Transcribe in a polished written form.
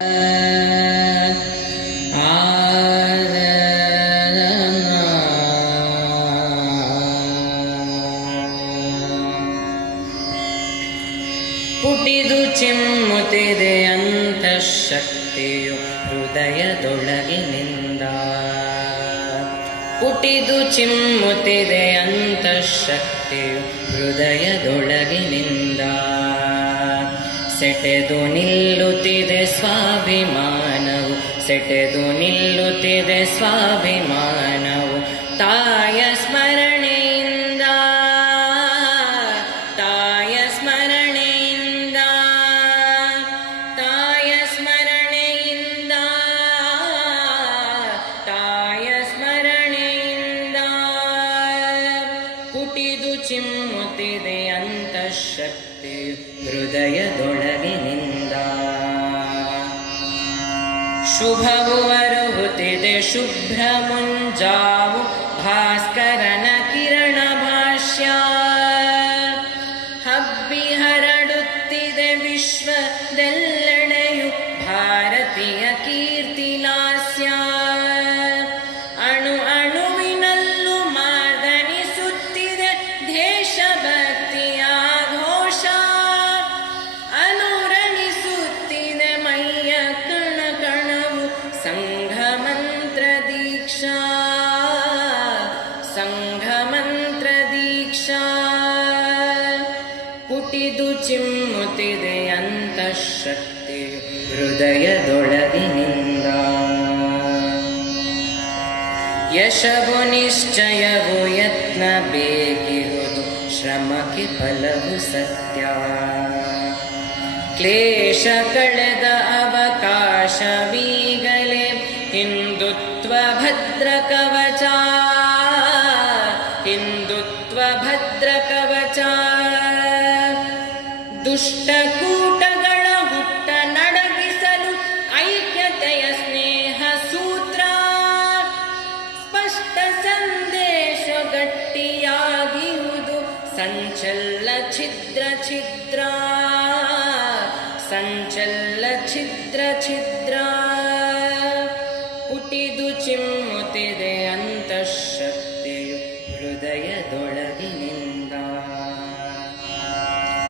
ಪುಟಿದು ಚಿಮ್ಮುತ್ತಿದೆ ಅಂತಃಶಕ್ತಿಯು ಹೃದಯದೊಳಗಿನಿಂದ. ಪುಟಿದು ಚಿಮ್ಮುತ್ತಿದೆ ಅಂತಃಶಕ್ತಿಯು ಹೃದಯದೊಳಗಿನಿಂದ. ಸೆಟೆದು ನಿಲ್ಲುತ್ತಿದೆ ಸ್ವಾಭಿಮಾನವು, ಸೆಟೆದು ನಿಲ್ಲುತ್ತಿದೆ ಸ್ವಾಭಿಮಾನವು. ತಾಯ ಸ್ಮರಣೆಯಿಂದ, ತಾಯ ಸ್ಮರಣೆಯಿಂದ, ತಾಯ ಸ್ಮರಣೆಯಿಂದ, ತಾಯ ಸ್ಮರಣೆಯಿಂದ. ಪುಟಿದು ಚಿಮ್ಮುತ್ತಿದೆ ಅಂತಃಶಕ್ತಿ ಹೃದಯದೊಳಗಿನಿಂದ. ಶುಭವು ಅರುಹುತ್ತಿದೆ ಶುಭ್ರ ಮುಂಜಾವು, ಭಾಸ್ಕರನ ಕಿರಣ ಭಾಷ್ಯ. ಹಬ್ಬಿ ಹರಡುತ್ತಿದೆ ವಿಶ್ವದೆಲ್ಲೆಡೆಯು ಭಾರತೀಯ ಕೀರ್ತಿ ಲಾಸ್ಯ. ಅಣು ಅಣುವಿನಲ್ಲೂ ಮಾದನಿಸುತ್ತಿದೆ ದೇಶಭಕ್ತಿಯ ಘೋಷ. ಅನುರಣಿಸುತ್ತಿದೆ ಮೈಯ ಕಣ ಕಣವು ಸಂಘ ಮಂತ್ರ ದೀಕ್ಷಾ, ಸಂಘ ಮಂತ್ರ ದೀಕ್ಷಾ. ಪುಟಿದು ಚಿಮ್ಮುತ್ತಿದೆ ಅಂತಃಶಕ್ತಿ ಹೃದಯದೊಳಗಿನಿಂದ. ಯಶವು ನಿಶ್ಚಯವು ಯತ್ನ ಬೇಕಿರುವುದು, ಶ್ರಮಕ್ಕೆ ಫಲವು ಸತ್ಯ. ಕ್ಲೇಶ ಕಳೆದ ಅವಕಾಶವೀಗಲೇ ಹಿಂದುತ್ವ ಭದ್ರ ಕವಚ, ಹಿಂದುತ್ವ ಭದ್ರ ಕವಚ. ದುಷ್ಟಕೂಟಗಳ ಹುಟ್ಟ ನಡಗಿಸಲು ಐಕ್ಯತೆಯ ಸ್ನೇಹ ಸೂತ್ರ. ಸ್ಪಷ್ಟ ಸಂದೇಶ ಗಟ್ಟಿಯಾಗಿರುವುದು ಸಂಚಲ ಛಿದ್ರ ಛಿದ್ರ, ಸಂಚಲ ಛಿದ್ರ ಛಿದ್ರ. ಪುಟಿದು ಚಿಮ್ಮುತ್ತಿದೆ